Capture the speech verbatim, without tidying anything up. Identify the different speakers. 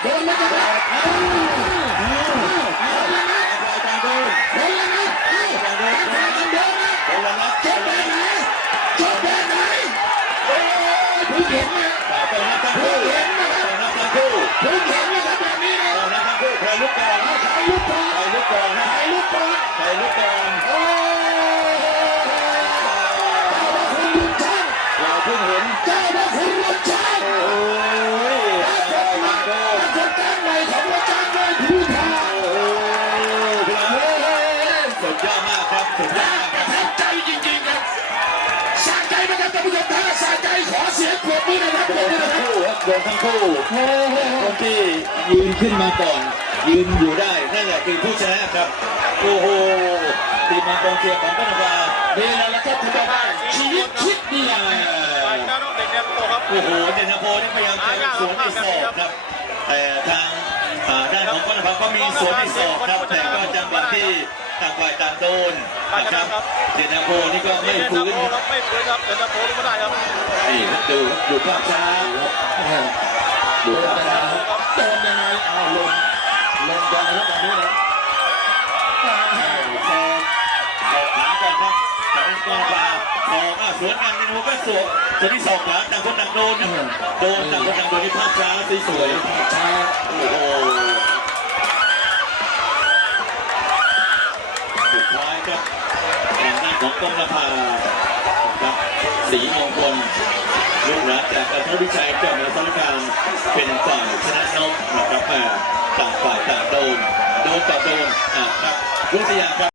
Speaker 1: โดนมันจะได้เอาอาจารย์โดนโดนแล้วนะอาจารย์โดนโดนโดนนะโดนแล้วนะจบแบบไหนจบแบบไหนโอ้ยผู้เห็นนะผู้เห็นนะครับผู้เห็นนะครับแบบนี้นะนะครับผู้ใครลุกก่อนใครลุกก่อนใครลุกก่อนใครลุกก่อนใครลุกก่อนโอ้คุณลุกช่างเราเพิ่งเห็นเจ้าพระคุณลุกช่างโอ้ยปรากฏการณ์ใหม่ของอาจารย์เลยผู้พาโอ้ยสุดยอดมากครับสุดยอดประทับใจจริงๆครับสะใจไหมครับท่านผู้ชมถ้าสะใจขอเสียงปรบมือหน่อยครับปรบมือหน่อยครับโดนทั้งคู่คนที่ยืนขึ้นมาก่อนยืนอยู่ได้นั่นแหละคือผู้ชนะครับโอ้โหทีมมังกรเชียร์ของพัทยาเวลาแล้วก็ถือว่าชีวิตคิดดีอ่ะโอ้โหเดนนาโพนี่พยายามจะสวนที่ศอกครับแต่ทางด้านของพัทยาก็มีสวนที่ศอกครับแต่ก็จังหวะที่ต่างฝ่ายต่างโดนนะครับเดนนาโพนี่ก็ไม่ฟื้น
Speaker 2: ไม่ฟื้นครับเดนนาโพไม่ได้ครับ
Speaker 1: นี่ดูดูภาพช้าดูภาพช้าโดนยังไงเอาลงลงยังไงครับแบบนี้เลยสอบสอบขาก่อนครับจากนั้นก็มาสอบสวนกันเป็นหัวก็สวนส่วนที่สอบขาต่างคนต่างโดนโดนต่างคนต่างโดนที่ภาพช้าสวยๆช้าโอ้โหสุดท้ายครับทางด้านของกองละพาครับสีมงคลลูกหลานจากกันทวิชัยเจ้าเหนือสารคามเป็นฝ่ายชนะนกนะครับต่างฝ่ายต่างโดนโดนต่อโดนนะครับรุ่งสยามครับ